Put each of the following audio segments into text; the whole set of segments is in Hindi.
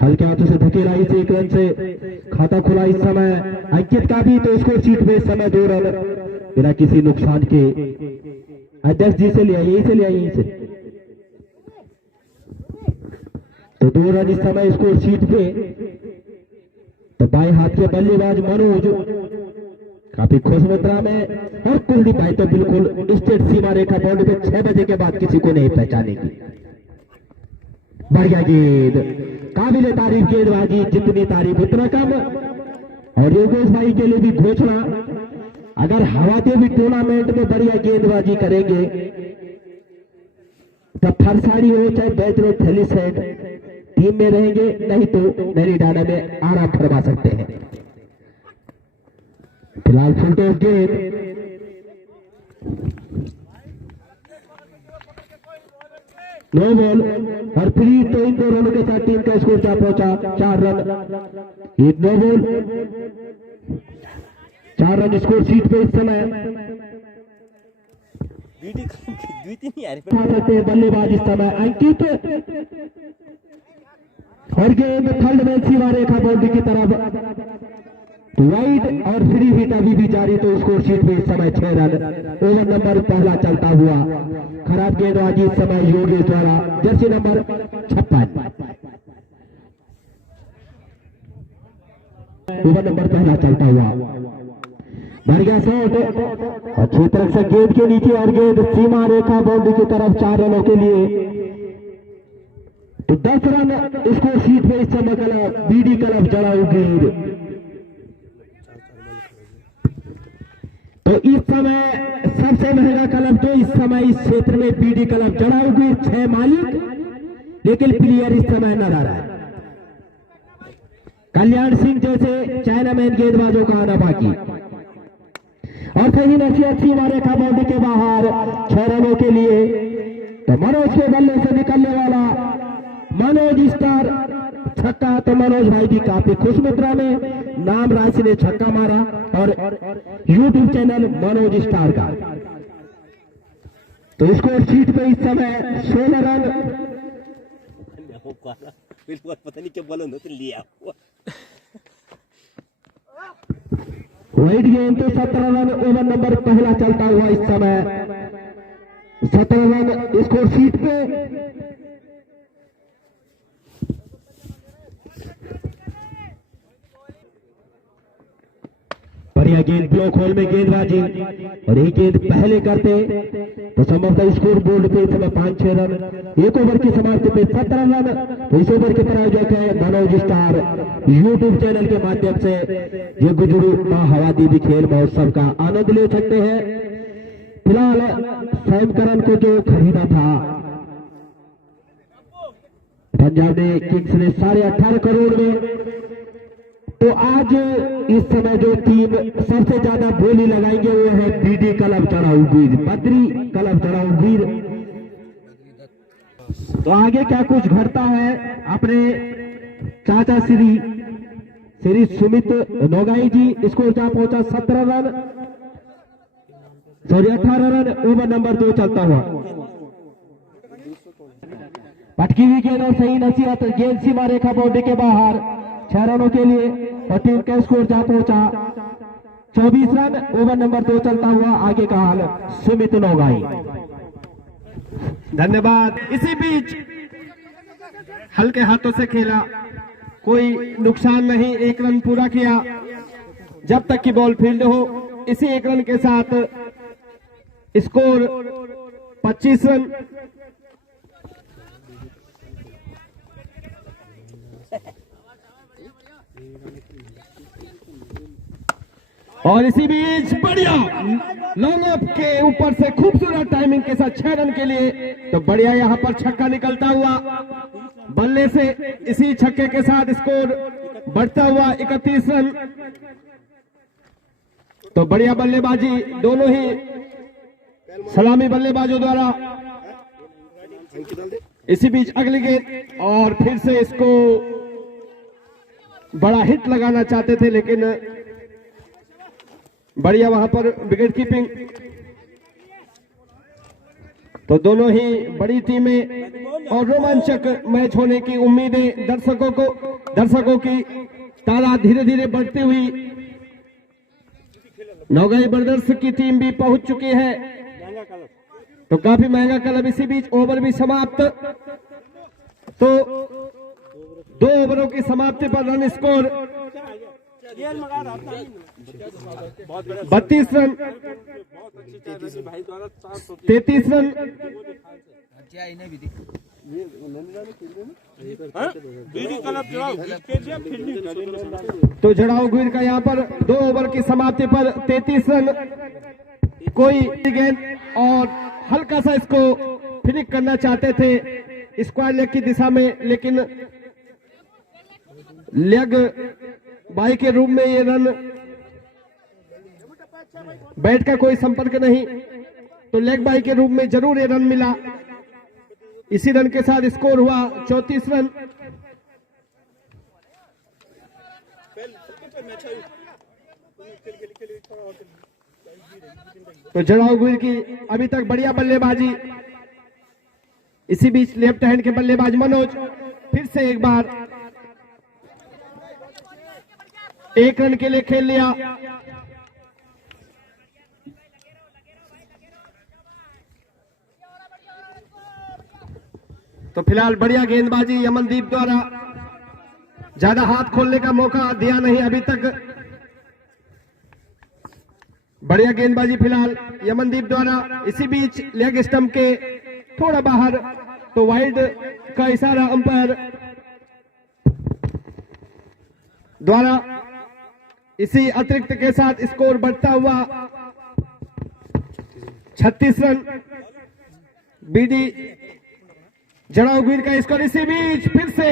हल्के हाथों से धकेला, इस 1 रन से खाता खुला इस समय अंकित का भी। तो स्कोर शीट में इस समय 2 रन बिना किसी नुकसान के। अध्यक्ष जी से लिया, यहीं से लिया, यहीं से। तो 2 रन इस समय स्कोर शीट पे। तो बाएं हाथ के बल्लेबाज मनोज काफी खुश मुद्रा में, और कुलदीप भाई तो बिल्कुल स्टेट सीमा रेखा बाउंड्री पे 6 बजे के बाद किसी को नहीं पहचानेगी। बढ़िया गेंद, काबिले तारीफ गेंदबाजी, जितनी तारीफ उतना कम। और योगेश भाई के लिए भी घोषणा, अगर हवाते भी टूर्नामेंट में बढ़िया गेंदबाजी करेंगे तो फरसाड़ी हो चाहे बैतरो थैली सेट टीम में रहेंगे, नहीं तो नैनी डाना में आराम फरमा सकते हैं। फिलहाल फुल टॉस गेंद, नो बॉल और फ्री। तो इन 2 रनों के साथ टीम का स्कोर क्या पहुंचा, 4 रन। ये no ball, 4 run score sheet पे इस समय। सकते हैं बल्लेबाज इस समय अंकित, और गेंद थर्ड में सीमा रेखा बाउंड्री की तरफ वाइड, और फ्री हिट अभी भी जारी। तो स्कोर शीट में इस समय 6 रन। ओवर नंबर पहला चलता हुआ। खराब गेंदबाजी इस समय योगेश द्वारा, जर्सी नंबर 56। ओवर नंबर पहला चलता हुआ। बढ़िया शॉट, अच्छी तरह से गेंद के नीचे, और गेंद सीमा रेखा बाउंड्री की तरफ 4 रनों के लिए। तो 10 रन स्कोर शीट में इस समय क्लब बीडी क्लब जड़ाऊ गिर। तो इस समय सबसे महंगा क्लब तो इस समय इस क्षेत्र में बीडी क्लब जड़ाऊ गिर, 6 मालिक, लेकिन प्लेयर इस समय न रहा है। कल्याण सिंह जैसे चाइनामैन गेंदबाजों का आना बाकी। और सही नसीहत सीमा रेखा बाउंड्री के बाहर 6 रनों के लिए। तो मनोज के बल्ले से निकलने वाला मनोज स्टार छक्का। तो मनोज भाई भी काफी खुश मुद्रा में, नाम राशि ने छक्का मारा, और यूट्यूब चैनल मनोज स्टार का। तो स्कोर शीट पे इस समय 16 रन। पता नहीं क्या बोला लिया वाइड गेंद। तो 17 रन ओवर नंबर पहला चलता हुआ इस समय 17 रन स्कोर शीट पे। बढ़िया गेंद, ब्लॉक होल में गेंदबाजी, और एक गेंद पहले करते तो संभवतः स्कोर बोर्ड पे इस समय 5-6 रन। एक ओवर की समाप्ति पे 17 रन। तो इस ओवर के प्रायोजक है मनोज स्टार। यूट्यूब चैनल के माध्यम से ये गुजरू मां हवा देवी खेल महोत्सव का आनंद ले सकते हैं। फिलहाल सैम करन को जो खरीदा था पंजाब ने किंग्स ने 18.5 करोड़ में, तो आज इस समय जो टीम सबसे ज्यादा बोली लगाएंगे वो है बीडी क्लब चढ़ाऊ वीर, बद्री क्लब चढ़ाऊ वीर। तो आगे क्या कुछ घटता है, अपने चाचा श्री सुमित नोगाई जी स्कोर क्या पहुंचा 17 run, sorry 18 run. Over number 2 चलता हुआ। पटकी हुई गेंद और सही नसीहत, गेंद सीमा रेखा बाउंड्री के बाहर 6 रनों के लिए, और टीम का स्कोर जा पहुंचा 24 रन। ओवर नंबर 2 चलता हुआ। आगे का हाल सुमित नोगाई। धन्यवाद। इसी बीच हल्के हाथों से खेला, कोई नुकसान नहीं, 1 रन पूरा किया जब तक कि बॉल फील्ड हो। इसी 1 रन के साथ स्कोर 25 रन। और इसी बीच बढ़िया लॉन्ग ऑफ के ऊपर से खूबसूरत टाइमिंग के साथ 6 रन के लिए। तो बढ़िया यहां पर छक्का निकलता हुआ बल्ले से। इसी छक्के के साथ स्कोर बढ़ता हुआ 31 रन। तो बढ़िया बल्लेबाजी दोनों ही सलामी बल्लेबाजों द्वारा। इसी बीच अगली गेंद, और फिर से इसको बड़ा हिट लगाना चाहते थे, लेकिन बढ़िया वहां पर विकेट कीपिंग। तो दोनों ही बड़ी टीमें और रोमांचक मैच होने की उम्मीदें दर्शकों को। दर्शकों की तादाद धीरे धीरे बढ़ती हुई नौगाई ब्रदर्स की टीम भी पहुंच चुकी है। तो काफी महंगा क्लब। इसी बीच ओवर भी समाप्त। तो 2 ओवरों की समाप्ति पर रन स्कोर 32 रन, 33 रन। तो जड़ाऊ गुर का यहाँ पर 2 ओवर की समाप्ति पर 33 रन। कोई गेंद और हल्का सा इसको फिनिश करना चाहते थे स्क्वायर लेग की दिशा में, लेकिन लेग बाई के रूप में ये रन बैट का कोई संपर्क नहीं, तो लेग बाई के रूप में जरूर ये रन मिला। इसी रन के साथ स्कोर हुआ 34 रन। तो जड़ाऊ गुर की अभी तक बढ़िया बल्लेबाजी। इसी बीच लेफ्ट हैंड के बल्लेबाज मनोज फिर से एक बार 1 रन के लिए खेल लिया। तो फिलहाल बढ़िया गेंदबाजी यमनदीप द्वारा। ज्यादा हाथ खोलने का मौका दिया नहीं अभी तक। बढ़िया गेंदबाजी फिलहाल यमनदीप द्वारा। इसी बीच लेग स्टंप के थोड़ा बाहर, तो वाइड का इशारा अंपायर द्वारा। इसी अतिरिक्त के साथ स्कोर बढ़ता हुआ 36 रन। बीडी जड़ाऊ गुर का स्कोर। इसी बीच फिर से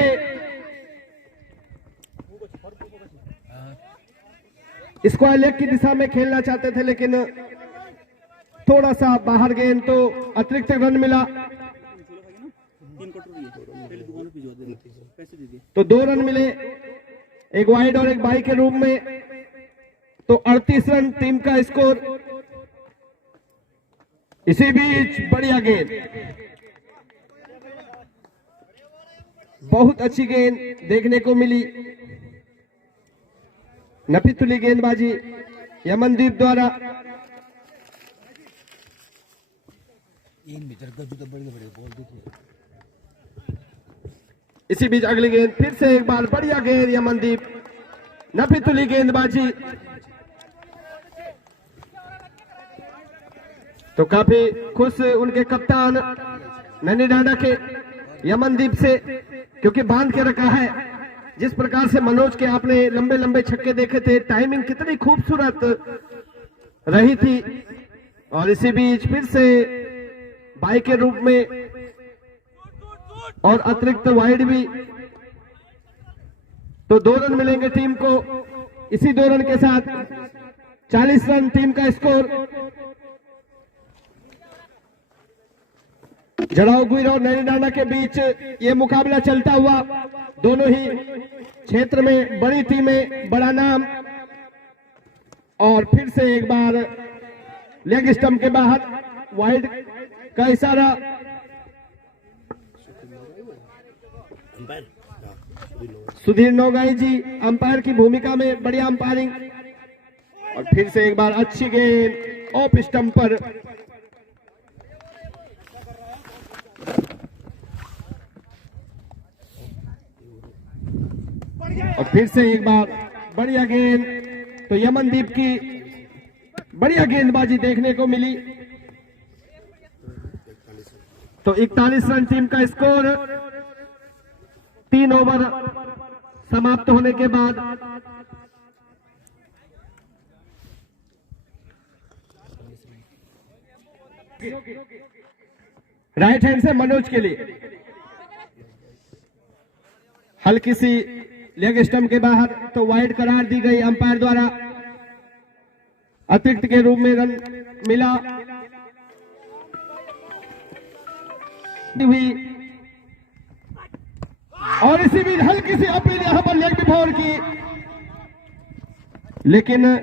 स्क्वायर लेग की दिशा में खेलना चाहते थे, लेकिन थोड़ा सा बाहर गेंद, तो अतिरिक्त रन मिला। तो 2 रन मिले, एक वाइड और एक बाई के रूप में। तो 38 रन टीम का स्कोर। इसी बीच बढ़िया गेंद, बहुत अच्छी गेंद देखने को मिली। नफीसुली गेंदबाजी यमनदीप द्वारा। इसी बीच अगली गेंद फिर से एक बार बढ़िया गेंद यमनदीप। नफीसुली गेंदबाजी। तो काफी खुश उनके कप्तान नन्ही डांडा के यमनदीप से, क्योंकि बांध के रखा है। जिस प्रकार से मनोज के आपने लंबे लंबे छक्के देखे थे, टाइमिंग कितनी खूबसूरत रही थी। और इसी बीच फिर से बाई के रूप में और अतिरिक्त वाइड भी। तो 2 रन मिलेंगे टीम को। इसी 2 रन के साथ 40 रन टीम का स्कोर। जड़ाऊ गुर और नैनी डांडा के बीच ये मुकाबला चलता हुआ। दोनों ही क्षेत्र में बड़ी टीमें, बड़ा नाम। और फिर से एक बार लेग स्टंप के बाहर वाइड का इशारा। सुधीर नौगाई जी अंपायर की भूमिका में बढ़िया अंपायरिंग। और फिर से एक बार अच्छी गेंद ऑफ स्टंप पर। और फिर से एक बार बढ़िया गेंद। तो यमनदीप की बढ़िया गेंदबाजी देखने को मिली। तो 41 रन टीम का स्कोर 3 ओवर समाप्त होने के बाद। राइट हैंड से मनोज के लिए हल्की सी लेग स्टंप के बाहर, तो वाइड करार दी गई अंपायर द्वारा। अतिरिक्त के रूप में रन मिला हुई। और इसी बीच हल्की सी अपील यहां पर लेग बिफोर की, लेकिन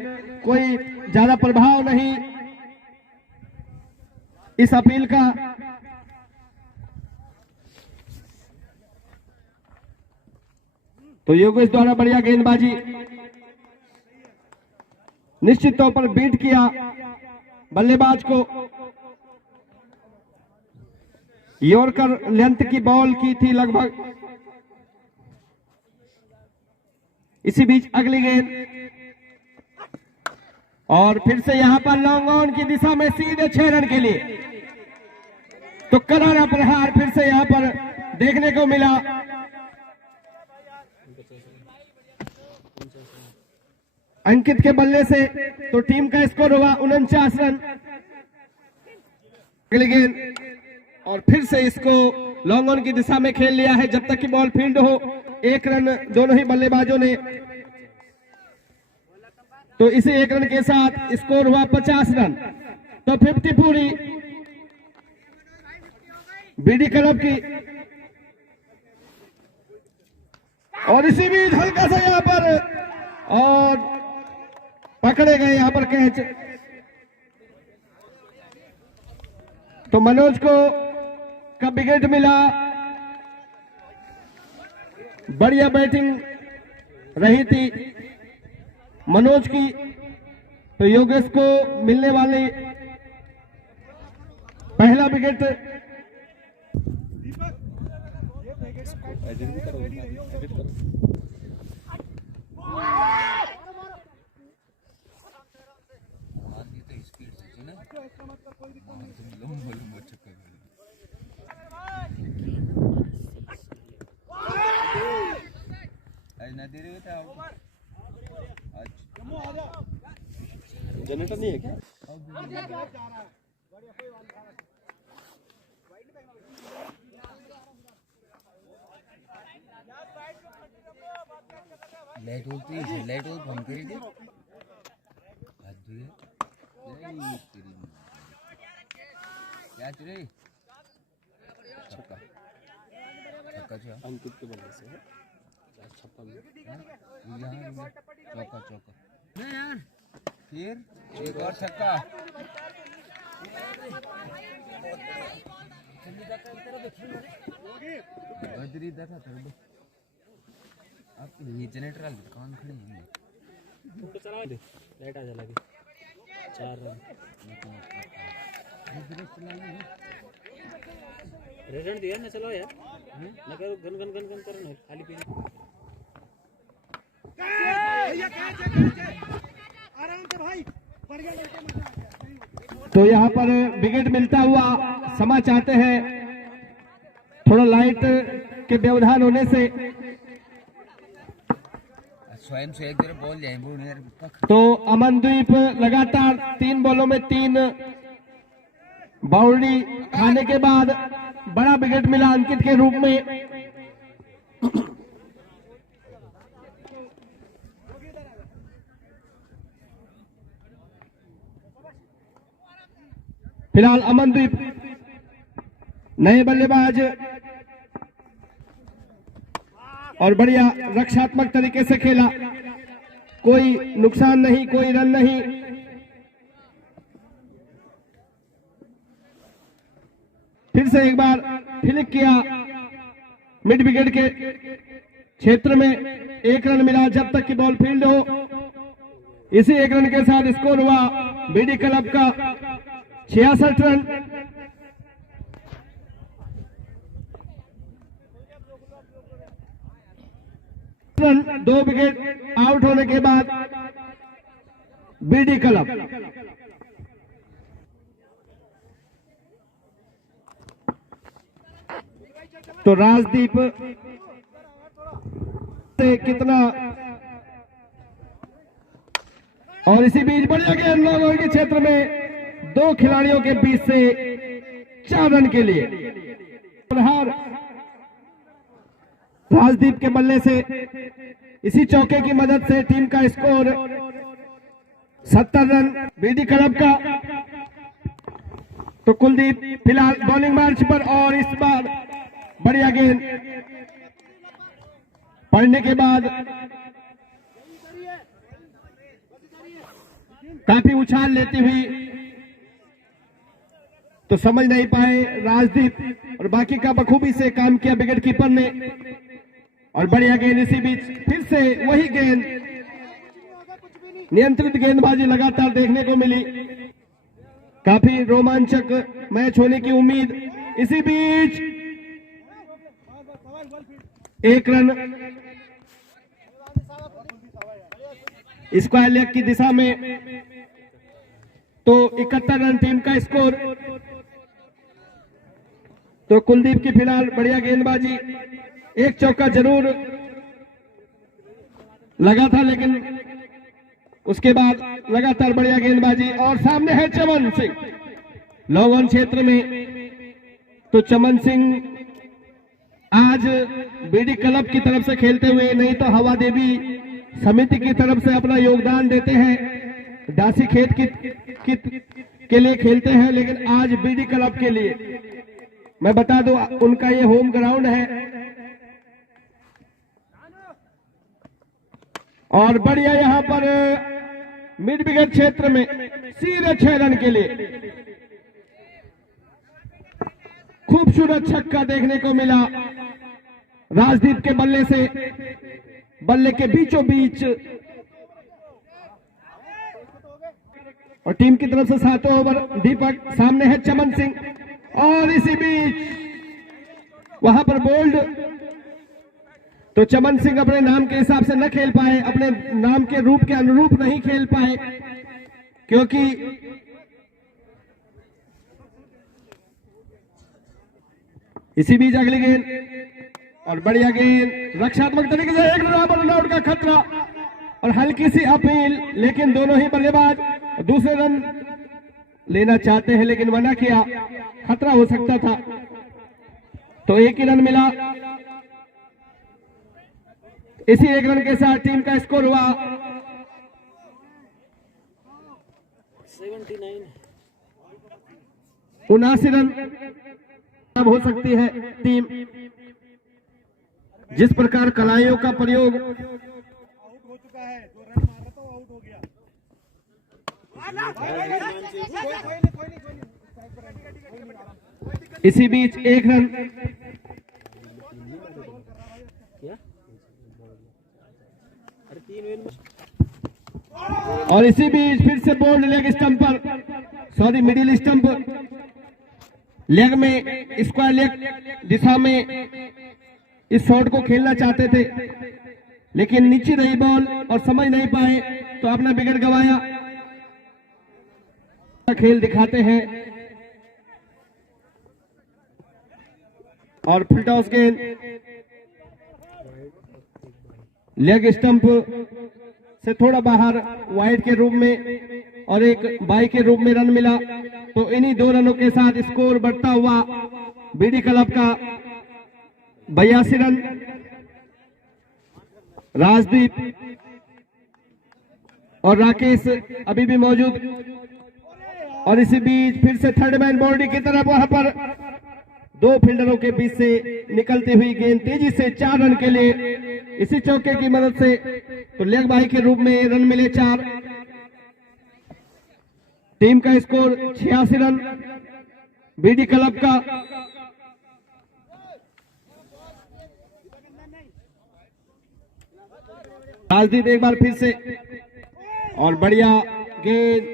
कोई ज्यादा प्रभाव नहीं इस अपील का। तो योगेश द्वारा बढ़िया गेंदबाजी, निश्चित तौर पर बीट किया बल्लेबाज को। यॉर्कर लेंथ की बॉल की थी लगभग। इसी बीच अगली गेंद, और फिर से यहां पर लॉन्ग ऑन की दिशा में सीधे 6 रन के लिए। तो करारा प्रहार फिर से यहां पर देखने को मिला। अंकित के बल्ले से तो टीम का स्कोर हुआ 49 रन। अगली गेंद, और फिर से इसको लॉन्ग ऑन की दिशा में खेल लिया है जब तक कि बॉल फील्ड हो। 1 रन दोनों ही बल्लेबाजों ने। तो इसी 1 रन के साथ स्कोर हुआ 50 रन। तो 50 पूरी बीडी क्लब की। और इसी बीच हल्का सा यहां पर और पकड़े गए यहां पर कैच। तो मनोज को का विकेट मिला। बढ़िया बैटिंग रही थी मनोज की। तो योगेश को मिलने वाली पहला विकेट। जनरेटर नहीं है क्या? लाइट होती है, लाइट हो फोन करी थी। क्या चुरे छक्का छक्का छा अंकित के बल्ले से है 56 चौका चौका नहीं यार। फिर एक और छक्का। बदरी देखा था आप ये जनरेटर वाली दुकान खड़ी है। तो चला दे, लाइट आ जा लगी 4 रन। रेडन दिया ना, चलो यार ना करो, गन गन गन गन करो ना, खाली पीने आराम से भाई, बढ़िया लड़के मजा आ गया। तो यहाँ पर विकेट मिलता हुआ क्षमा चाहते हैं, थोड़ा लाइट के व्यवधान होने से। स्वयं से एक तरफ बॉल जाए। तो अमनदीप लगातार 3 बॉलों में 3 बाउंड्री खाने के बाद बड़ा विकेट मिला अंकित के रूप में। फिलहाल अमनदीप नए बल्लेबाज और बढ़िया रक्षात्मक तरीके से खेला, कोई नुकसान नहीं, कोई रन नहीं। फिर से एक बार फ्लिक किया मिड विकेट के क्षेत्र में, 1 रन मिला जब तक कि बॉल फील्ड हो। इसी 1 रन के साथ स्कोर हुआ बीडी क्लब का 66 रन। रन 2 विकेट आउट होने के बाद बीडी क्लब तो राजदीप से कितना, और इसी बीच बढ़िया गेंद लोगों के क्षेत्र में 2 खिलाड़ियों के बीच से 4 रन के लिए प्रहार राजदीप के बल्ले से। इसी चौके की मदद से टीम का स्कोर 70 रन बीडी क्लब का। तो कुलदीप फिलहाल बॉलिंग मार्च पर, और इस बार बढ़िया गेंद पड़ने के बाद काफी उछाल लेती हुई, तो समझ नहीं पाए राजदीप, और बाकी का बखूबी से काम किया विकेट कीपर ने। और बढ़िया गेंद इसी बीच फिर से वही गेंद, नियंत्रित गेंदबाजी लगातार देखने को मिली। काफी रोमांचक मैच होने की उम्मीद। इसी बीच एक रन स्क्वायर लेग की दिशा में, तो 71 रन टीम का स्कोर। तो कुलदीप की फिलहाल बढ़िया गेंदबाजी, एक चौका जरूर लगा था लेकिन उसके बाद लगातार बढ़िया गेंदबाजी। और सामने है चमन सिंह लॉन्ग ऑन क्षेत्र में। तो चमन सिंह आज बीडी क्लब की तरफ से खेलते हुए, नहीं तो हवा देवी समिति की तरफ से अपना योगदान देते हैं, दासी खेत के लिए खेलते हैं, लेकिन आज बीडी क्लब के लिए मैं बता दूं उनका ये होम ग्राउंड है। और बढ़िया यहां पर मिड विकेट क्षेत्र में सीधे 6 रन के लिए खूबसूरत छक्का देखने को मिला राजदीप के बल्ले से, बल्ले के बीचों बीच। और टीम की तरफ से 7वां ओवर दीपक, सामने है चमन सिंह और इसी बीच वहां पर बोल्ड। तो चमन सिंह अपने नाम के हिसाब से न खेल पाए, अपने नाम के रूप के अनुरूप नहीं खेल पाए, क्योंकि इसी बीच अगली गेंद और बढ़िया गेंद रक्षात्मक तरीके से, एक रन आउट का खतरा और हल्की सी अपील, लेकिन दोनों ही बल्लेबाज दूसरे रन लेना चाहते हैं लेकिन मना किया, खतरा हो सकता था। तो एक ही रन मिला। इसी एक रन के साथ टीम का स्कोर हुआ 79 रन। अब हो सकती है टीम जिस प्रकार कलाइयों का प्रयोग इसी बीच एक रन और इसी बीच फिर से बोल्ड लेग स्टंप पर, सॉरी मिडिल स्टंप लेग में, स्क्वायर लेग दिशा में इस शॉट को खेलना चाहते थे लेकिन नीचे रही बॉल और समझ नहीं पाए तो अपना विकेट गंवाया। खेल दिखाते हैं और फुल टॉस गेंद लेग स्टंप से थोड़ा बाहर वाइड के रूप में और एक बाई के रूप में रन मिला। तो इन्हीं 2 रनों के साथ स्कोर बढ़ता हुआ बीडी क्लब का 82 रन। राजदीप और राकेश अभी भी मौजूद। और इसी बीच फिर से थर्ड मैन बाउंड्री की तरफ, वहां पर 2 फील्डरों के बीच से निकलती हुई गेंद तेजी से 4 रन के लिए, इसी चौके की मदद से तो लेग बाई के रूप में रन मिले 4। टीम का स्कोर 86 रन बीडी क्लब का। राजदीप एक बार फिर से और बढ़िया गेंद,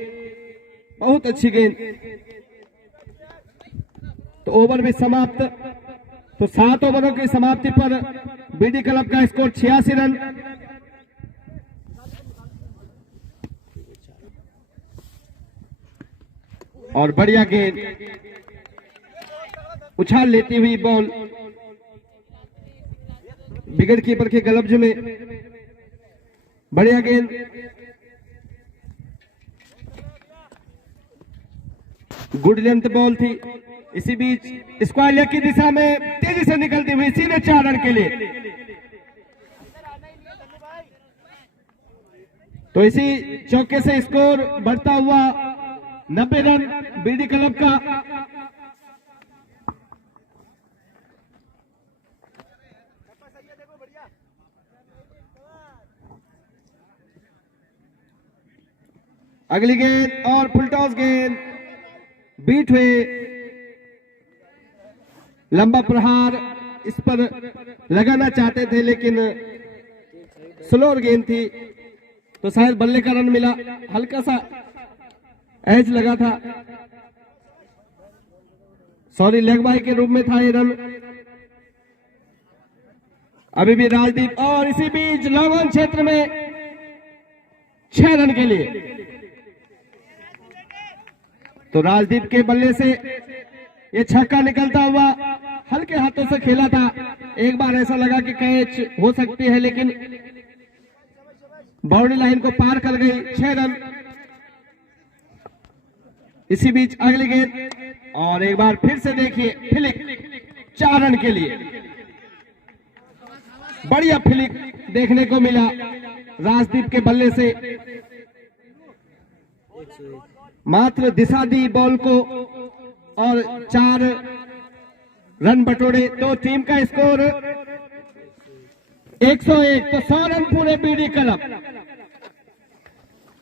बहुत अच्छी गेंद। तो ओवर भी समाप्त। तो 7 ओवरों की समाप्ति पर बीडी क्लब का स्कोर 86 रन। और बढ़िया गेंद, उछाल लेती हुई बॉल विकेट कीपर के ग्लव्स में, बढ़िया गेंद। गुड लेंथ बॉल थी। इसी बीच स्क्वायर लेग की दिशा में तेजी से निकलती हुई सीधे 4 रन के लिए। तो इसी चौके से स्कोर बढ़ता हुआ 90 रन बीडी क्लब का। अगली गेंद और फुल टॉस गेंद, बीट हुए लंबा प्रहार, इस पर लगाना चाहते थे, लेकिन स्लोअर गेंद थी तो शायद बल्ले का रन मिला, हल्का सा एज लगा था, सॉरी लेग बाय के रूप में था ये रन। अभी भी राजदीप, और इसी बीच लॉन्ग ऑन क्षेत्र में 6 रन के लिए। तो राजदीप के बल्ले से ये छक्का निकलता हुआ, हल्के हाथों से खेला था, एक बार ऐसा लगा कि कैच हो सकती है, लेकिन बाउंड्री लाइन को पार कर गई। 6 रन। इसी बीच अगली गेंद, और एक बार फिर से देखिए फिलिक 4 रन के लिए। बढ़िया फिलिक देखने को मिला राजदीप के बल्ले से, मात्र दिशा दी बॉल को और 4 रन बटोरे। तो टीम का स्कोर 101, तो 100 रन पूरे बीडी क्लब।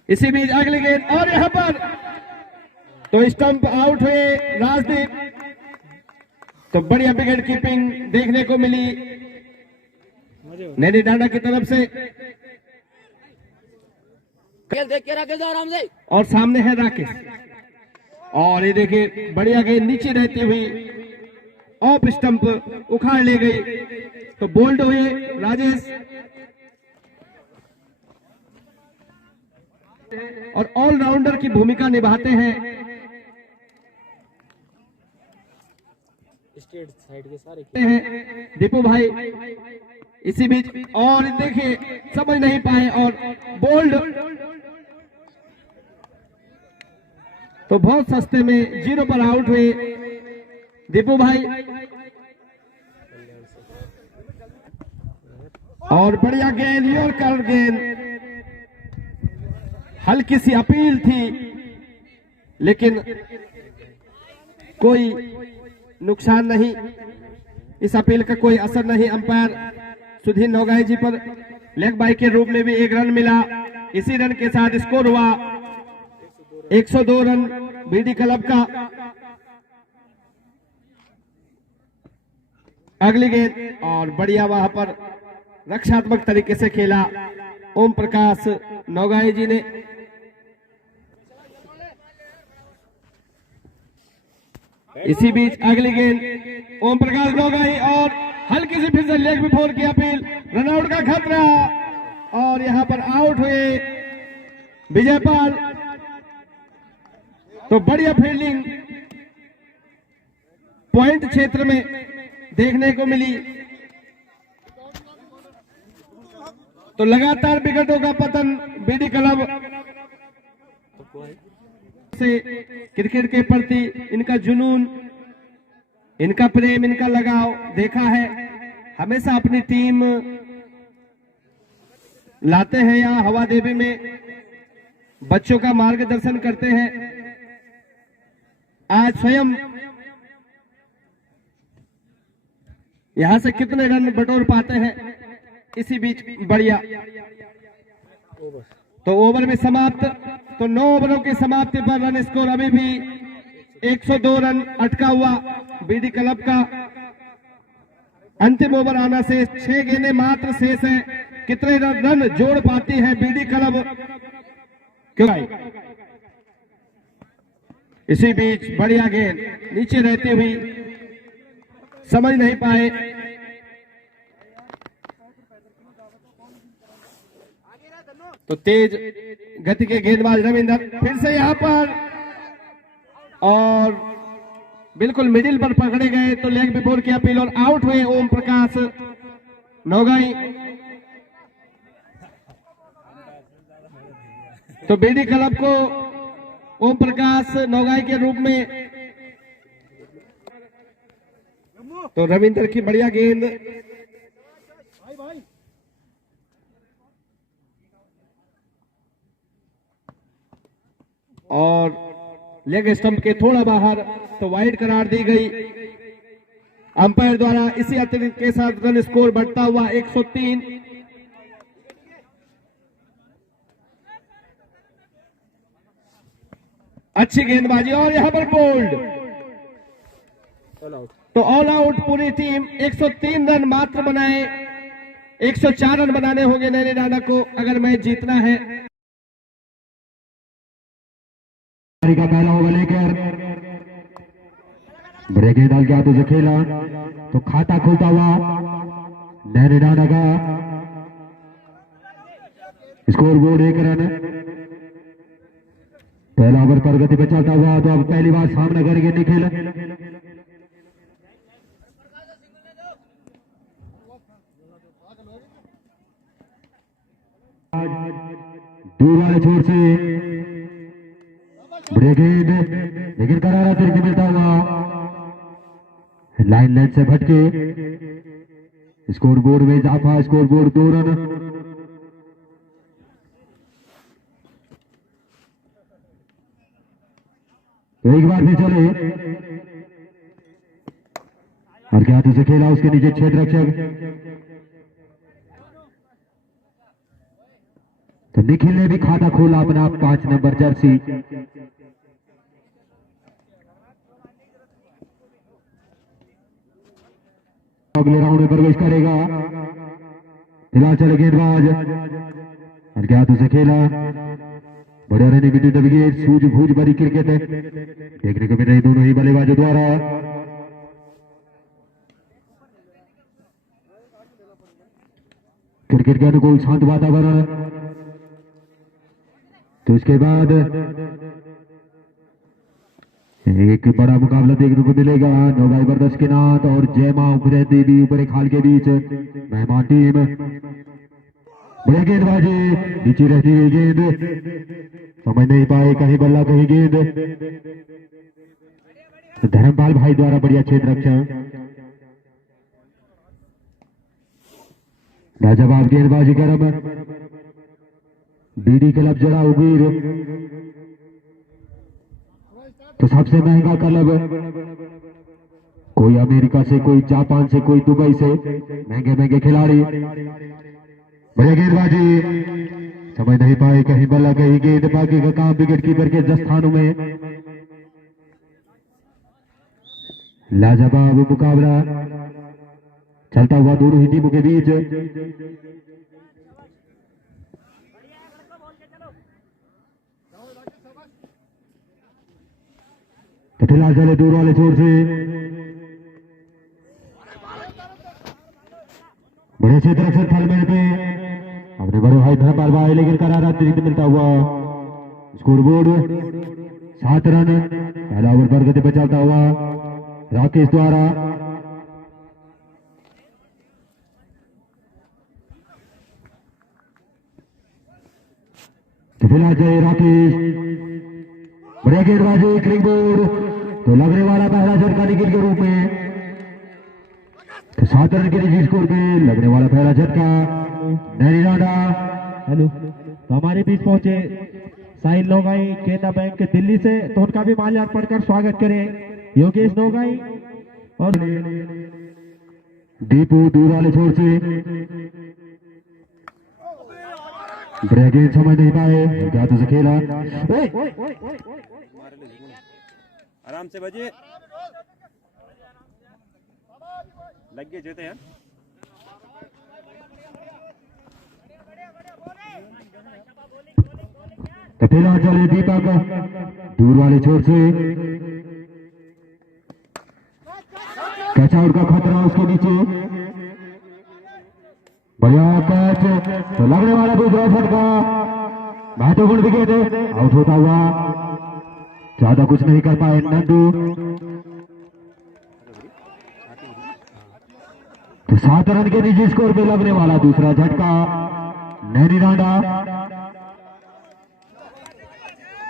इसी बीच अगली गेंद, और यहां पर तो स्टंप आउट हुए राजदीप। तो बढ़िया विकेट कीपिंग देखने को मिली नैनी डांडा की तरफ से, खेल देख के राकेश आराम से। और सामने है राकेश, और ये देखिए बढ़िया गेंद नीचे रहती हुई ऑफ स्टंप उखाड़ ले गई। तो बोल्ड हुए राजेश, और ऑलराउंडर की भूमिका निभाते हैं। स्टेट साइड के सारे दीपू भाई। इसी बीच, और देखिए समझ नहीं पाए और बोल्ड, तो बहुत सस्ते में 0 पर आउट हुए दीपू भाई। और बढ़िया गेंद, यॉर्कर गेंद, हल्की सी अपील थी लेकिन कोई नुकसान नहीं, इस अपील का कोई असर नहीं। अंपायर सुधीर नौगाई जी पर लेग बाय के रूप में भी 1 रन मिला। इसी रन के साथ स्कोर हुआ 102 रन बीडी क्लब का। अगली गेंद, और बढ़िया वहां पर रक्षात्मक तरीके से खेला ओम प्रकाश नौगाई जी ने। इसी बीच अगली गेंद, ओम प्रकाश नौगाई, और हल्की सी फिर से लेग बिफोर की अपील, रनआउट का खतरा, और यहां पर आउट हुए विजयपाल। तो बढ़िया फील्डिंग पॉइंट क्षेत्र में देखने को मिली। तो लगातार विकेटों का पतन बीडी क्लब से। क्रिकेट के प्रति इनका जुनून, इनका प्रेम, इनका लगाव देखा है। हमेशा अपनी टीम लाते हैं यहाँ हवा देवी में, बच्चों का मार्गदर्शन करते हैं। आज स्वयं यहां से कितने रन बटोर पाते हैं। इसी बीच बढ़िया, तो ओवर में समाप्त। तो 9 ओवरों की समाप्ति पर रन स्कोर अभी भी 102 रन अटका हुआ बीडी क्लब का। अंतिम ओवर आना से 6 गेंदें मात्र शेष है। कितने रन जोड़ पाती है बीडी क्लब? क्यों? इसी बीच बढ़िया गेंद नीचे रहती हुई, समझ नहीं पाए। तो तेज गति के गेंदबाज रविंदर फिर से यहां पर, और बिल्कुल मिडिल पर पकड़े गए। तो लेग बिफोर की अपील, और आउट हुए ओम प्रकाश नौगाई। तो बीडी क्लब को ओम प्रकाश नौगाई के रूप में, तो रविंदर की बढ़िया गेंद, और लेग स्टंप के थोड़ा बाहर, तो वाइड करार दी गई अंपायर द्वारा। इसी अतिरिक्त के साथ रन स्कोर बढ़ता हुआ 103। अच्छी गेंदबाजी, और यहां पर बोल्ड, तो ऑल आउट पूरी टीम 103 रन मात्र बनाए, 104 रन बनाने होंगे नैनी डांडा को अगर मैच जीतना है। का पहला ओवर लेकर ब्रेक डाल के हाथों से खेला तो खाता खुलता हुआ नैनी डांडा का स्कोर बोर्ड 1 रन। पहला ओवर प्रगति पे चलता हुआ तो अब पहली बार सामना करेंगे निखिल। दूर वाले छोर से ब्रेकेड लेकिन करारा तिरछी मिलता हुआ लाइन लेंथ से भटके स्कोर बोर्ड में इजाफा। Score board 2 run. एक बार भी चले और क्या हाथों से खेला उसके नीचे क्षेत्र रक्षक तो निखिल ने भी खाता खोला अपना 5 नंबर जर्सी। अगले राउंड में प्रवेश करेगा। फिलहाल चले गेंदबाज और क्या हाथों से खेला बढ़िया रहने की विकेट। सूझबूझ भरी क्रिकेट है देखने को मिल रही दोनों ही बल्लेबाजों द्वारा। क्रिकेट के अनुकूल शांत वातावरण। तो इसके बाद एक बड़ा मुकाबला देखने को मिलेगा। नोबाई बरदस के नाथ और जयमा उपरे देवी ऊपर एक हाल के बीच मेहमान टीम। बड़े गेंदबाजी नीचे रहती हुई गेंद समझ नहीं पाए कहीं बल्ला कहीं गेंद। तो धर्मपाल भाई द्वारा बढ़िया क्षेत्र रक्षण। लाजवाब गेंदबाजी करम बीडी क्लब जड़ा उबीर तो सबसे महंगा क्लब कोई अमेरिका से कोई जापान से कोई दुबई से महंगे महंगे खिलाड़ी। बढ़िया गेंदबाजी समझ नहीं पाए कहीं बल्ला कहीं गेंद। बाकी का काम विकेट कीपर के स्थानों में। लाजवाब मुकाबला चलता हुआ दोनों ही टीमों के बीच। तो फिलहाल चले दूर वाले छोर से बड़े क्षेत्र अक्सर थलमेल पे अपने बड़े भाई धर्मपाल भाई लेकिन करारा अतिरिक्त मिलता हुआ। Score board 7 run. पहला ओवर प्रगति पे चलता हुआ राकेश द्वारा। तो फिलहाल जय राकेश बड़े गेंदबाजी क्रिक बोर्ड तो लगने वाला पहला झटका निखिल के रूप में। तो 7 रन के निजी स्कोर पे लगने वाला पहला झटका नैनी डांडा। हेलो तो हमारे बीच पहुंचे साहिल नोगाई केनरा बैंक के दिल्ली से तो उनका भी माल्यार्पण कर स्वागत करें योगेश नोगाई। और दीपू दूर वाले छोर से ब्रेकेट समझ नहीं पाए क्या तो खेला आराम से बजे लग गए जोते हैं। तो फिलहाल चले दीपक दूर वाले छोर से कैच आउट का खतरा उसके नीचे। बढ़िया कैच तो लगने वाला दूसरा झटका महत्वपूर्ण विकेट आउट होता हुआ। ज्यादा कुछ नहीं कर पाए नंदू। तो 7 रन के निजी स्कोर पे लगने वाला दूसरा झटका नैनी डांडा।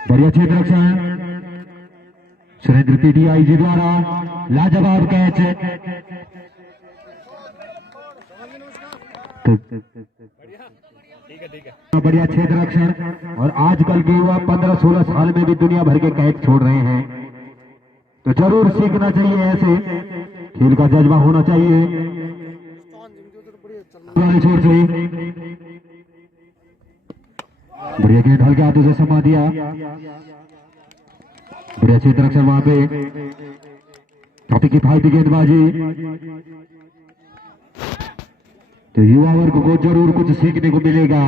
बढ़िया क्षेत्र रक्षण सुरेंद्र पीटीआई जी द्वारा लाजवाब कैच। बढ़िया क्षेत्र रक्षण और आजकल के युवा 15-16 साल में भी दुनिया भर के कैच छोड़ रहे हैं। तो जरूर सीखना चाहिए, ऐसे खेल का जज्बा होना चाहिए। छोड़ से बढ़िया गेंद हल्के हाथों से समा दिया। बढ़िया क्षेत्र रक्षण वहां पे काफी किफायती गेंदबाजी। तो युवा वर्ग को जरूर कुछ सीखने को मिलेगा।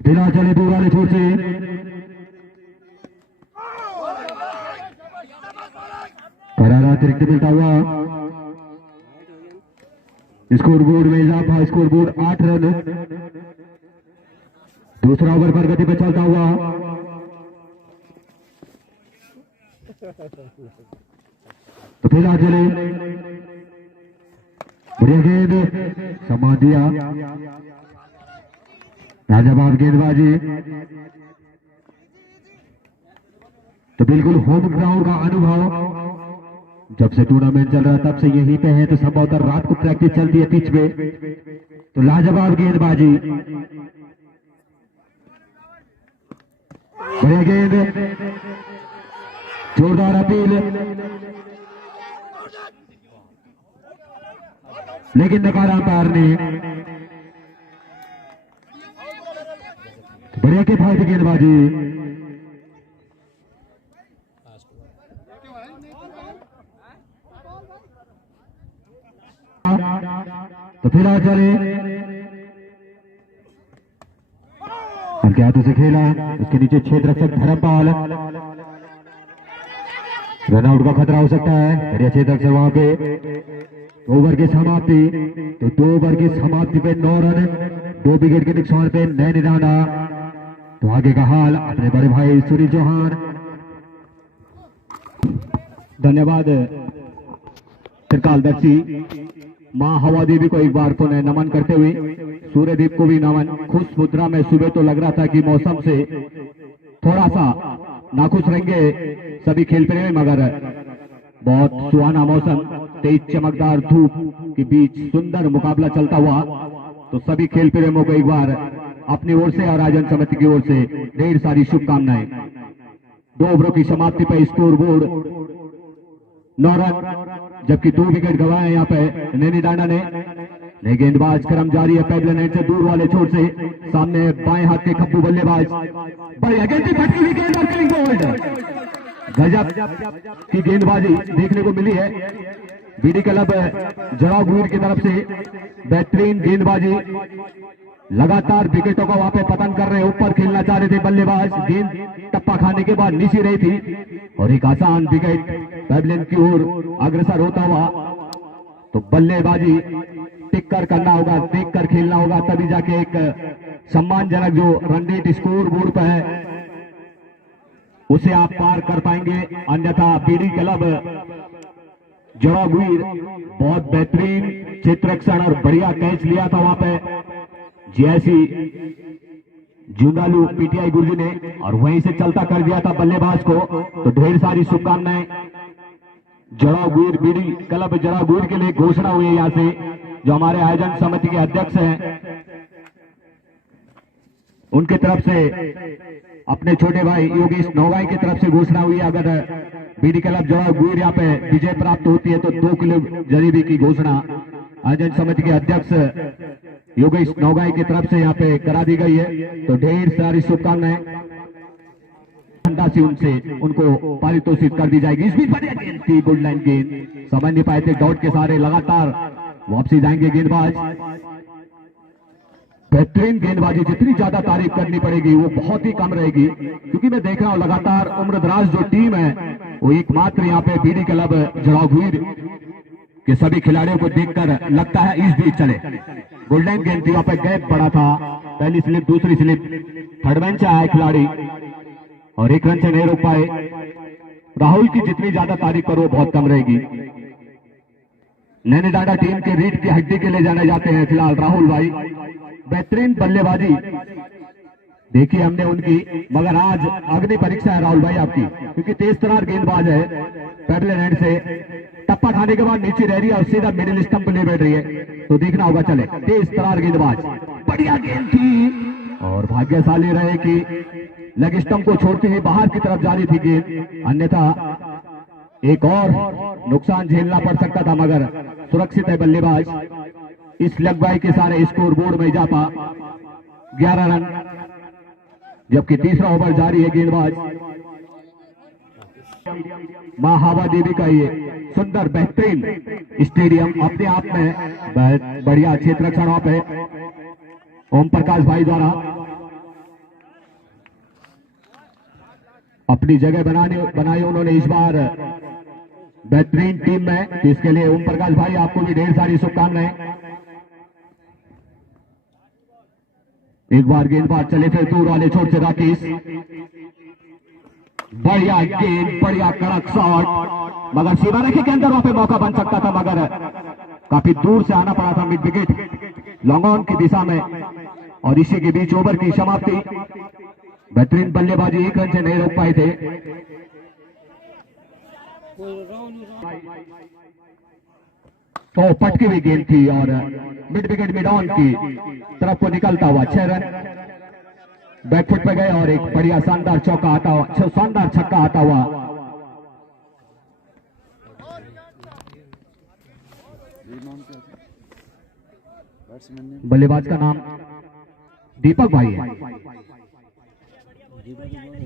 बिना चले दूर वाले छोर से करारा अतिरिक्त मिलता हुआ। स्कोर बोर्ड में इजाफा, स्कोर बोर्ड 8 रन। दूसरा ओवर पर गति पे चलता हुआ। तो फिर चले बढ़िया गेंद समा दिया। लाजवाब गेंदबाजी। तो बिल्कुल होम ग्राउंड का अनुभव जब से टूर्नामेंट चल रहा है तब से यहीं पे है, तो संभवतः रात को प्रैक्टिस चलती है पिच पे। तो लाजवाब गेंदबाजी, बढ़िया गेंद, जोरदार अपील, लेकिन नकारा अंपायर ने। बढ़िया किफायती गेंदबाजी। तो फिलहाल चले हल्के हाथों से खेला, उसके नीचे क्षेत्र रक्षक धर्मपाल। रनआउट का खतरा हो सकता है। बढ़िया क्षेत्र रक्षक वहां पे। ओवर की समाप्ति, तो 2 ओवर की समाप्ति पे 9 रन, 2 विकेट के नुकसान पे नैनी राणा। तो आगे का हाल अपने बड़े भाई सुनील चौहान। धन्यवाद त्रिकालदर्शी माँ हवा देवी को एक बार पुनः नमन करते हुए सूर्यदेव को भी नमन। खुश मुद्रा में सुबह तो लग रहा था कि मौसम से थोड़ा सा नाखुश रहेंगे सभी खेल प्रेमी, मगर बहुत सुहाना मौसम, तेज चमकदार धूप के बीच सुंदर मुकाबला चलता हुआ। तो सभी खेल प्रेमियों को एक बार अपनी ओर से और आयोजन समिति की ओर से ढेर सारी शुभकामनाएं। 2 ओवरों की समाप्ति पर स्कोर बोर्ड 9 रन, जबकि 2 विकेट गंवाए यहाँ पे नैनी डांडा ने। गेंदबाज क्रम जारी है पैबलन एंड से दूर वाले छोर से। सामने बाएं हाथ के खप्पू बल्लेबाज, बढ़िया गेंद, फटकी हुई गेंद और क्लीन बोल्ड। गजब की गेंदबाजी देखने को मिली है बीडी क्लब जड़ावगुर की तरफ से। बेहतरीन गेंदबाजी, लगातार विकेटों का वहां पे पतन कर रहे, ऊपर खेलना चाह रहे थे बल्लेबाज। गेंद टप्पा खाने के बाद नीचे रही थी और एक आसान विकेट पैबलन की ओर अग्रसर होता हुआ। तो बल्लेबाजी टिक कर करना होगा, देख कर खेलना होगा, तभी जाके एक सम्मानजनक जो रन रेट स्कोर बोर्ड पर है उसे आप पार कर पाएंगे। अन्यथा बीडी क्लब जड़ावगुर बहुत बेहतरीन चित्रक्षण और बढ़िया कैच लिया था वहां पे जैसी जुंदालू पीटीआई गुरुजी ने, और वहीं से चलता कर दिया था बल्लेबाज को। तो ढेर सारी शुभकामनाएं जड़ावगुर बीडी क्लब जड़ावगुर के लिए घोषणा हुई है यहां से, जो हमारे आयोजन समिति के अध्यक्ष हैं उनके तरफ से अपने छोटे भाई योगेश नौगाई की तरफ से घोषणा हुई है। अगर बीडी क्लब जड़ावगुर यहाँ पे विजय प्राप्त होती है तो 2 किलो जरीबी की घोषणा आयोजन समिति के अध्यक्ष योगेश नौगाई की तरफ से यहाँ पे करा दी गई है। तो ढेर सारी शुभकामनाएं उनसे उनको पारितोषित कर दी जाएगी। इस बीच बढ़िया गेंद थी, गुड लाइन गेंद, समझ नहीं पाए थे डॉट के सारे, लगातार वापसी जाएंगे गेंदबाज। बेहतरीन गेंदबाजी, जितनी ज्यादा तारीफ करनी पड़ेगी वो बहुत ही कम रहेगी, क्योंकि मैं देख रहा हूं लगातार उम्रदराज जो टीम है वो एकमात्र यहाँ पे बीडी क्लब जड़ावगुर के सभी खिलाड़ियों को देखकर लगता है इस बीच चले। गोल्डन गेंद थी, वहां पे गैप पड़ा था, पहली स्लिप दूसरी स्लिप, थर्ड मैन से आए खिलाड़ी और 1 रन से नहीं रोक पाए। राहुल की जितनी ज्यादा तारीफ करो बहुत कम रहेगी। नैनी डांडा टीम के रीढ़ की हड्डी के ले जाने जाते हैं फिलहाल राहुल भाई। बेहतरीन बल्लेबाजी देखी हमने उनकी, मगर आज अग्नि परीक्षा है राहुल भाई आपकी, क्योंकि तेज तरार गेंदबाज है। पैडल हैंड से टप्पा खाने के बाद नीचे रह रही है और सीधा मिडिल स्टंप ले बैठ रही है, तो देखना होगा। चले तेज तरार गेंदबाज, बढ़िया गेंद थी और भाग्यशाली रहे कि लेग स्टंप को छोड़ती हुई बाहर की तरफ जा रही थी गेंद, अन्यथा एक और नुकसान झेलना पड़ सकता था, मगर सुरक्षित है बल्लेबाज। इस लगवाई के सारे स्कोर बोर्ड में इजाफा 11 रन, जबकि तीसरा ओवर जारी है। गेंदबाज माँ हवा देवी का ये सुंदर बेहतरीन स्टेडियम अपने आप में बढ़िया क्षेत्र रक्षण वहां पे ओम प्रकाश भाई द्वारा अपनी जगह बनाई उन्होंने इस बार बेहतरीन टीम में, तो इसके लिए ओम प्रकाश भाई आपको भी ढेर सारी शुभकामनाएं। एक बार गेंदबाज चले फिर दूर वाले छोर से राकेश, बढ़िया गेंद, बढ़िया कड़क शॉट, मगर सीमा रेखा के अंदर वहां पे मौका बन सकता था, मगर काफी दूर से आना पड़ा था मिड विकेट लॉन्ग ऑन की दिशा में, और इसी के बीच ओवर की समाप्ति। बेहतरीन बल्लेबाजी, एक रन से नहीं रोक पाए थे। तो पटकी हुई गेंद थी और मिड विकेट मिड ऑन की तरफ को निकलता हुआ 6 रन बैकफुट पे गए और एक बढ़िया शानदार चौका आता हुआ, शानदार छक्का आता हुआ। बल्लेबाज का नाम दीपक भाई है।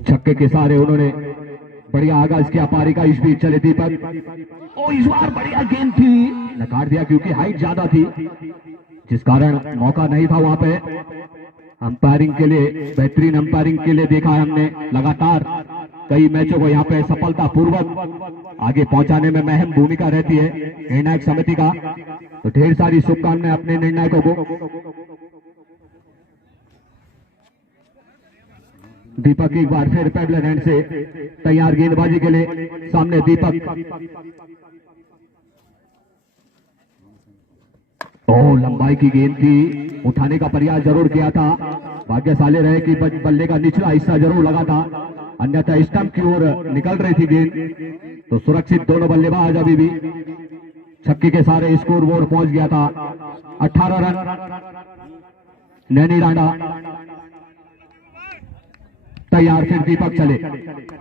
छक्के के सारे उन्होंने बढ़िया आगाज किया पारी का। इस बीच चले दीपक, ओ इस बार बढ़िया गेंद थी, नकार दिया क्योंकि हाइट ज्यादा थी, जिस कारण मौका नहीं था वहां पे। अंपायरिंग के लिए, बेहतरीन अंपायरिंग के लिए देखा है हमने लगातार कई मैचों को यहाँ पे सफलता पूर्वक आगे पहुंचाने में अहम भूमिका रहती है निर्णायक समिति का। तो ढेर सारी शुभकामनाएं अपने निर्णायकों को। दीपक एक बार फिर पैडलर हैंड से तैयार गेंदबाजी के लिए, सामने दीपक, लंबाई की गेंद थी, उठाने का प्रयास जरूर किया था, भाग्यशाली रहे कि बल्ले का निचला हिस्सा जरूर लगा था, अन्यथा स्टंप की ओर निकल रही थी गेंद। तो सुरक्षित दोनों बल्लेबाज अभी भी छक्के के सारे स्कोर बोर्ड पहुंच गया था। 18 रन नैनी डांडा तैयार। फिर दीपक चले,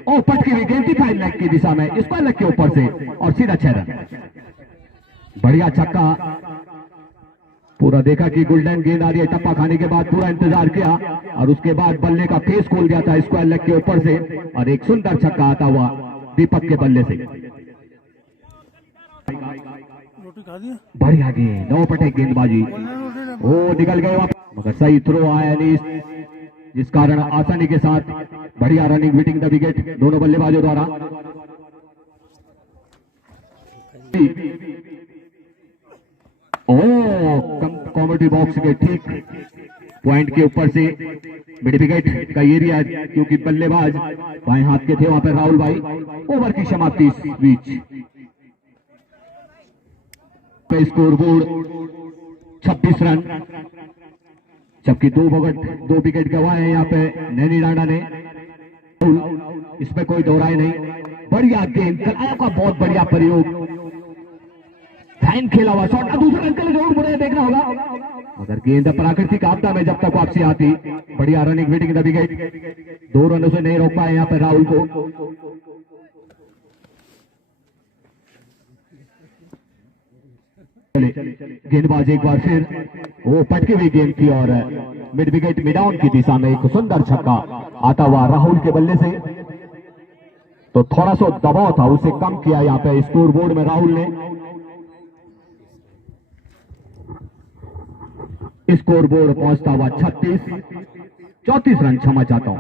ओ पटकी हुई गेंद थी फाइन लेग की दिशा में, स्क्वायर लेग के ऊपर से और सीधा 6 रन। बढ़िया छक्का, पूरा देखा कि गोल्डन गेंद आ रही है, टप्पा खाने के बाद पूरा इंतजार किया और उसके बाद बल्ले का फेस खोल दिया था स्क्वायर लेग के ऊपर से, और एक सुंदर छक्का आता हुआ दीपक के बल्ले से। बढ़िया गेंद, 9 पटे गेंदबाजी, ओ निकल गए मगर सही थ्रो आया नहीं, जिस कारण आसानी के साथ बढ़िया रनिंग बीटिंग द विकेट दोनों बल्लेबाजों द्वारा। कॉमेडी बॉक्स के ठीक पॉइंट के ऊपर से मिड विकेट का एरिया, क्योंकि बल्लेबाज बाएं हाथ के थे वहां पर राहुल भाई। ओवर की समाप्ति इस बीच स्कोर बोर्ड 26 रन, जबकि 2 विकेट गंवाए हैं यहाँ पे नैनी डांडा ने, इसमें कोई दोहराए नहीं। बढ़िया गेंद, कलाओं का बहुत बढ़िया प्रयोग, फाइन खेला हुआ शॉट, दूसरे रन के लिए जरूर मुड़े देखना होगा, मगर गेंद प्राकृतिक आपदा में जब तक वापसी आती। बढ़िया रनिंग विकेट द विकेट, 2 रनों से नहीं रोक पाए यहाँ पे राहुल को। गेंदबाज एक बार फिर, वो पटकी हुई गेंद थी और मिड विकेट मिड ऑन की दिशा में एक सुंदर छक्का आता हुआ राहुल के बल्ले से। तो थोड़ा सा दबाव था, उसे कम किया यहाँ पे स्कोर बोर्ड में राहुल ने। स्कोर बोर्ड पहुंचता हुआ 34 रन, क्षमा चाहता हूं,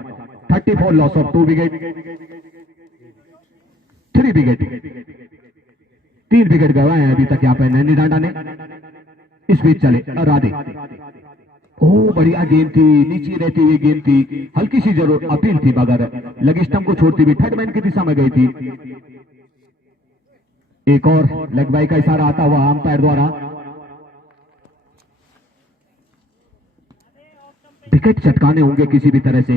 34 loss of 2 wicket, 3 wicket, 3 wicket गंवाए हैं अभी तक यहाँ पे नैनी डांडा ने। इस बीच चले राधे, ओ बढ़िया गेंद थी, नीचे रहती हुई गेंद थी, हल्की सी जरूर अपील थी, मगर लगी स्टंप को छोड़ती हुई थर्ड मैन की दिशा में गई थी। एक और लेग बाई का इशारा आता हुआ अंपायर द्वारा। विकेट चटकाने होंगे किसी भी तरह से,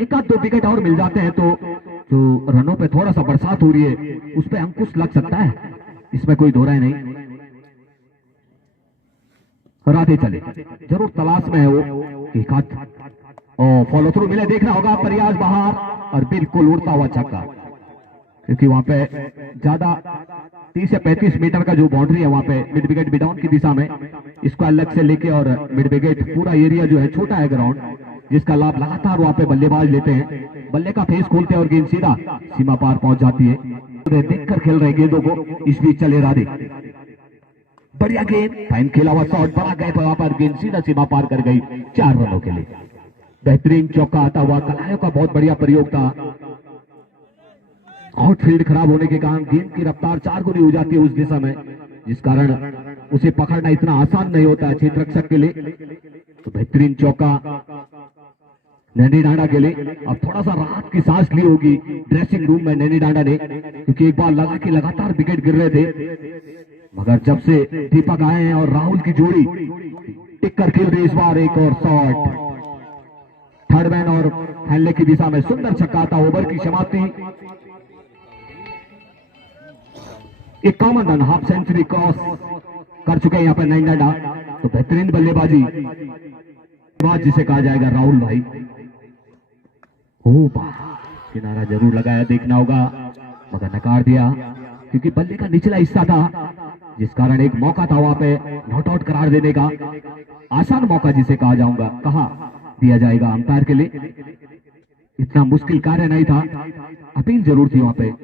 1-2 विकेट और मिल जाते हैं तो जो रनों पे थोड़ा सा बरसात हो रही है उस पे अंकुश लग सकता है, इसमें कोई दोहराए नहीं। राधे चले, जरूर तलाश में है वो एक हाथ, और फॉलो थ्रू मिले देखना होगा, प्रयास बाहर और बिल्कुल उड़ता हुआ छक्का, क्योंकि वहां पे ज्यादा 30 या 35 मीटर का जो बाउंड्री है वहां पे मिड विकेट मिड ऑन की दिशा में, इसको अलग से लेके और मिड विकेट पूरा एरिया जो है छोटा है ग्राउंड, जिसका लाभ लगातार वहां पे बल्लेबाज लेते हैं। बल्ले का फेस खोलते हैं और गेंद सीधा सीमा पार पहुंच जाती है। देखकर खेल रहे गेंदों को, इस बीच चले राधे, बढ़िया गेंद, फाइन खेला हुआ शॉट, बड़ा गए वहां पर, गेंद सीधा सीमा पार कर गई 4 रनों के लिए। बेहतरीन चौका आता हुआ, कलायों का बहुत बढ़िया प्रयोग था। आउटफील्ड खराब होने के कारण गेंद की रफ्तार 4 गुनी हो जाती है उस दिशा में, जिस कारण उसे पकड़ना इतना आसान नहीं होता है क्षेत्र रक्षक के लिए। तो बेहतरीन चौका नैनी डांडा के लिए। अब थोड़ा सा राहत की सांस ली होगी ड्रेसिंग रूम में नैनी डांडा ने, क्योंकि एक बार लगा कि लगातार विकेट गिर रहे थे, मगर जब से दीपक आए हैं और राहुल की जोड़ी टिक कर खेल रही, इस बार एक और शॉट, थर्ड मैन और फैलने की दिशा में सुंदर छक्का था। ओवर की समाप्ति, 51 रन, हाफ सेंचुरी क्रॉस कर चुके हैं यहाँ पर नैनी डांडा। तो बेहतरीन बल्लेबाजी जिसे कहा जाएगा राहुल भाई। किनारा जरूर लगाया, देखना होगा, मगर नकार दिया, क्योंकि बल्ले का निचला हिस्सा था, जिस कारण एक मौका था वहां पे नॉट आउट करार देने का, आसान मौका जिसे कहा जाऊंगा, कहा दिया जाएगा अंपायर के लिए। इतना मुश्किल कार्य नहीं था, अपील जरूर थी वहां पे।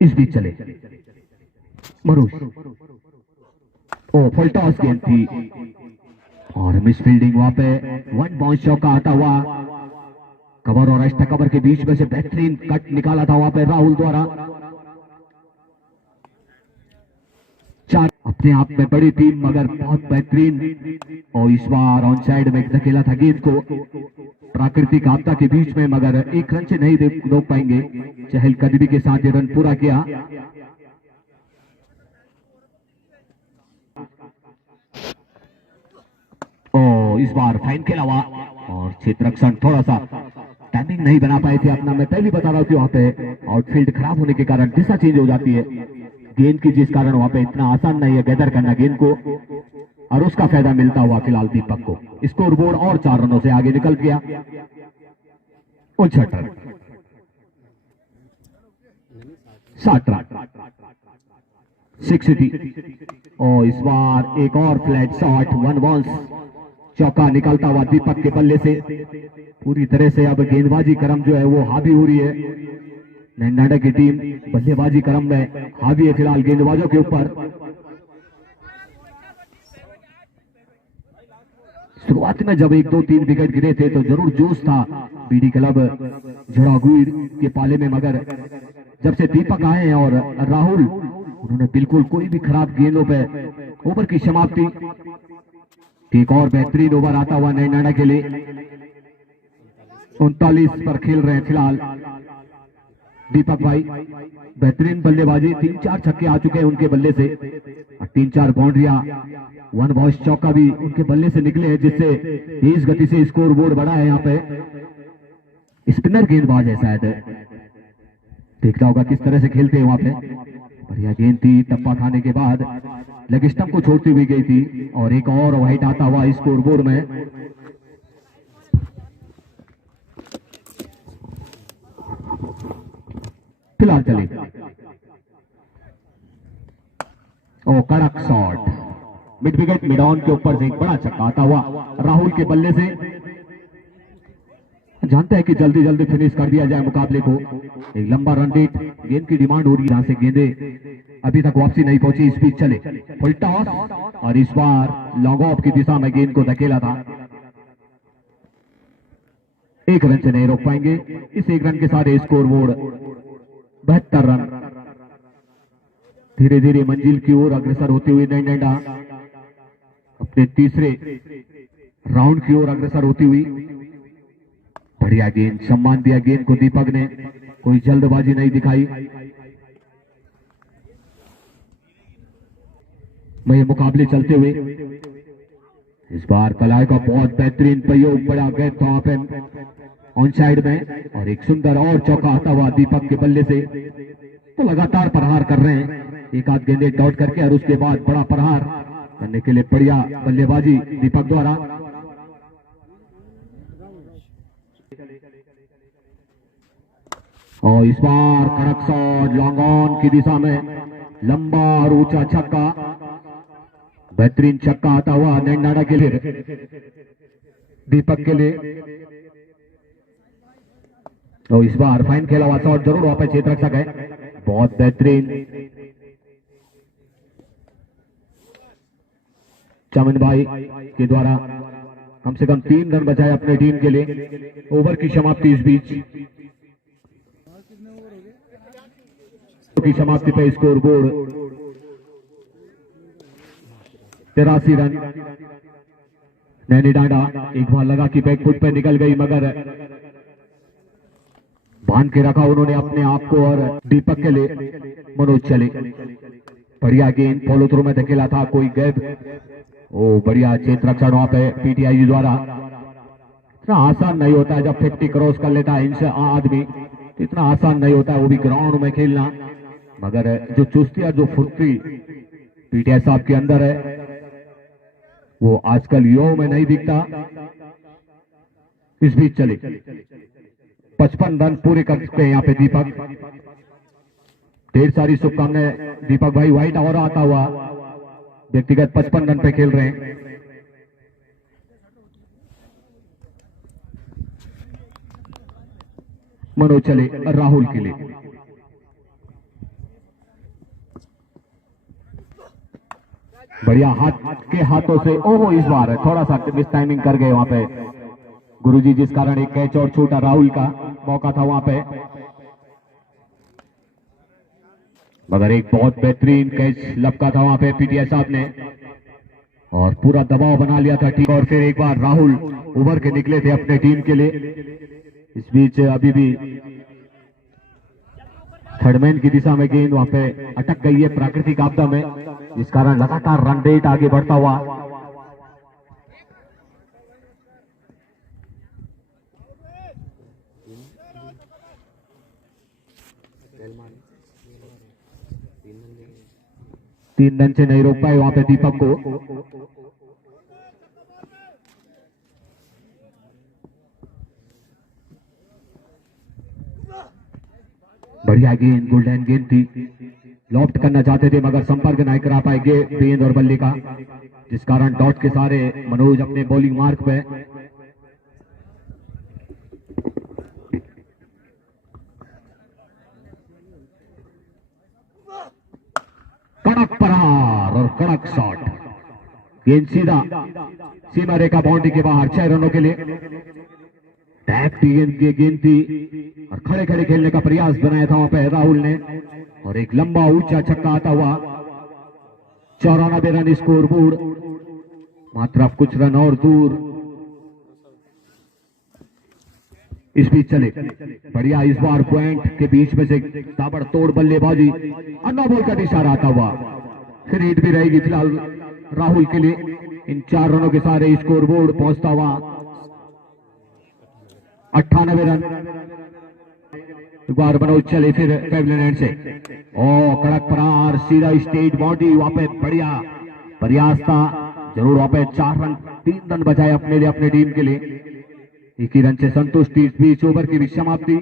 इस बीच चले मरूष, फुल टॉस गेंद थी और मिस फील्डिंग वहां पे, 1 बाउंस चौका आता हुआ, कवर और एक्स्ट्रा कवर के बीच में से बेहतरीन कट निकाला था वहां पे राहुल द्वारा। 4 अपने आप में बड़ी टीम, मगर बहुत बेहतरीन, और इस बार ऑन साइड में धकेला था गेंद को प्राकृतिक आपदा के बीच में, मगर 1 रन से नहीं रोक पाएंगे। चहलकदमी के साथ ये रन पूरा किया। इस बार फाइन खेला हुआ और क्षेत्र रक्षण थोड़ा सा टाइमिंग नहीं बना पाए थे अपना। मैं पहले बता रहा हूं कि वहां पे आउटफील्ड खराब होने के कारण दिशा चेंज हो जाती है गेंद की, जिस कारण वहां पे इतना आसान नहीं है गैदर करना गेंद को, और उसका फायदा मिलता हुआ फिलहाल दीपक को। स्कोर बोर्ड और 4 रनों से आगे निकल गया। 59 रन, 60 रन, 60। और इस बार एक और फ्लैट शॉट, 1 बाउंस चौका निकलता हुआ दीपक के बल्ले से। पूरी तरह से अब गेंदबाजी क्रम जो है वो हावी हो रही है। नैनी डांडा की टीम बल्लेबाजी क्रम में हावी है फिलहाल गेंदबाजों के ऊपर। शुरुआत में जब 1, 2, 3 विकेट गिरे थे तो जरूर जोश था बीडी क्लब झड़ागुड़ के पाले में, मगर जब से दीपक आए हैं और राहुल, उन्होंने बिल्कुल कोई भी खराब गेंदों पे ओवर की समाप्ति। एक और बेहतरीन ओवर आता हुआ नैनी डांडा के लिए। 39 पर खेल रहे हैं फिलहाल दीपक भाई। बेहतरीन बल्लेबाजी, 3-4 छक्के आ चुके हैं उनके बल्ले से, 3-4 बाउंड्रियां, 1 बाउंस चौका भी उनके बल्ले से निकले हैं, जिससे तेज गति से स्कोर बोर्ड बढ़ा है। यहाँ पे स्पिनर गेंदबाज है शायद, देखना होगा किस तरह से खेलते हैं वहां पे। बढ़िया गेंद थी, टप्पा खाने के बाद लेग स्टंप को छोड़ती हुई गई थी, और एक और वाइट आता हुआ स्कोर बोर्ड में। फिलहाल चले कड़क shot, mid wicket mid on के ऊपर से एक बड़ा छक्का आता हुआ राहुल के बल्ले से। जानते हैं कि जल्दी जल्दी फिनिश कर दिया जाए मुकाबले को। एक लंबा रन रेट गेंद की डिमांड हो रही है, जहां से गेंदे अभी तक वापसी नहीं पहुंची। इस बीच चले फुल टॉस, और इस बार लॉन्ग ऑफ की दिशा में गेंद को धकेला था। 1 रन से नहीं रोक पाएंगे। इस 1 रन के साथ स्कोर बोर्ड 72 रन। धीरे धीरे मंजिल की ओर अग्रसर होती हुई नैनी डांडा अपने तीसरे राउंड की ओर अग्रसर होती हुई। बढ़िया गेंद, सम्मान दिया गेंद को दीपक ने, कोई जल्दबाजी नहीं दिखाई। मैं मुकाबले चलते हुए इस बार कलाई का बहुत बेहतरीन प्रयोग, बड़ा गैप था वहां पे ऑन साइड में, और एक सुंदर और चौका आता हुआ दीपक के बल्ले से। तो लगातार प्रहार कर रहे हैं, एक आध गेंदे डॉट करके, और उसके बाद बड़ा प्रहार करने के लिए बढ़िया बल्लेबाजी दीपक द्वारा। और इस बार कड़क शॉट लॉन्ग ऑन की दिशा में, लंबा और ऊंचा छक्का, बेहतरीन छक्का आता हुआ नैनी डांडा के लिए, दीपक के लिए। तो इस बार फाइन खेला हुआ शॉट जरूर वहां पे क्षेत्र रक्षक है, बहुत बेहतरीन चमन भाई के द्वारा कम से कम 3 रन बचाए अपने टीम के लिए। ओवर की समाप्ति इस बीच की समाप्ति पे स्कोर बोर्ड 83 रन। नैनी डांडा एक बार लगा कि बैक फुट पे निकल गई मगर बांध के रखा उन्होंने अपने आप को और दीपक के लिए मनोज चले। बढ़िया गेंद फॉलो थ्रू में धकेला था, कोई गैप। ओ बढ़िया क्षेत्र रक्षण वहां पे पीटीआई द्वारा। इतना आसान नहीं होता है जब 50 क्रॉस कर लेता है आदमी, इतना आसान नहीं होता है वो भी ग्राउंड में खेलना। मगर जो चुस्ती और जो फुर्ती पीटीआई साहब के अंदर है वो आजकल युवाओं में नहीं दिखता। इस बीच चले 55 रन पूरे कर चुके हैं यहाँ पे दीपक। ढेर सारी शुभकामनाएं दीपक भाई, व्हाइट और आता हुआ व्यक्तिगत 55 रन पे खेल रहे हैं। मनोज चले राहुल के लिए। बढ़िया हाथ के हाथों से, ओहो इस बार थोड़ा सा मिस टाइमिंग कर गए वहां पे गुरुजी, जिस कारण एक कैच और छूटा। राहुल का मौका था वहां पे, मगर एक बहुत बेहतरीन कैच लपका था वहां पे पीटीआई साहब ने और पूरा दबाव बना लिया था टीम। और फिर एक बार राहुल उभर के निकले थे अपने टीम के लिए। इस बीच अभी भी थर्डमैन की दिशा में गेंद वहां पे अटक गई है प्राकृतिक आपदा में, जिस कारण लगातार रन रेट आगे बढ़ता हुआ। तीन रन से नहीं रोक पाए वहां पे दीपक को। बढ़िया गेंद, गोल्डन गेंद थी, लॉफ्ट करना चाहते थे मगर संपर्क नहीं करा पाए गेंद और बल्ले का, जिस कारण डॉट के सारे मनोज अपने बॉलिंग मार्क पे। कड़क प्रहार और कड़क शॉट, गेंद सीधा सीमा रेखा बाउंड्री के बाहर 6 रनों के लिए। टैप गेंद थी और खड़े खड़े खेलने का प्रयास बनाया था वहां पे राहुल ने और एक लंबा ऊंचा छक्का आता हुआ। 94 रन स्कोर बोर्ड, मात्र अब कुछ रन और दूर। इस बीच चले बढ़िया इस बार पॉइंट के बीच में से ताबड़तोड़ बल्लेबाजी, अन्ना बॉल का इशारा आता हुआ। फिर हिट भी रहेगी फिलहाल राहुल के लिए। इन 4 रनों के सारे स्कोर बोर्ड पहुंचता हुआ 98 रन। एक बार मनोज चले फिर पेवलियन एंड से, ओ कड़क प्रहार सीधा स्टेट बाउंड्री। वहां पे बढ़िया प्रयास था, जरूर वहां पे 4 रन 3 रन बचाए अपने लिए अपने टीम के लिए। 1 ही रन से संतुष्टि। इस बीच ओवर की भी समाप्ति,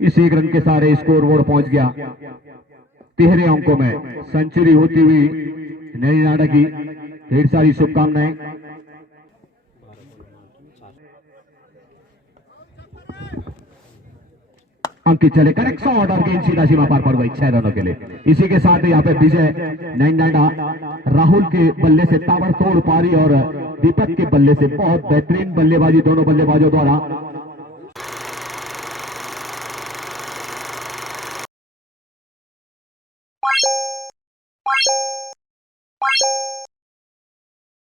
इस 1 रन के सारे स्कोर बोर्ड पहुंच गया। 13 अंकों में सेंचुरी होती हुई नई नाडा की ढेर सारी शुभकामनाएं। अंकित चले करेक्ट शॉट और गेंद सीधा सीमा पार पड़ गई 6 रनों के लिए। इसी के साथ यहाँ पे विजय नैन डांडा राहुल के बल्ले से ताबड़तोड़ पारी और दीपक के बल्ले से बहुत बेहतरीन बल्लेबाजी दोनों बल्लेबाजों द्वारा।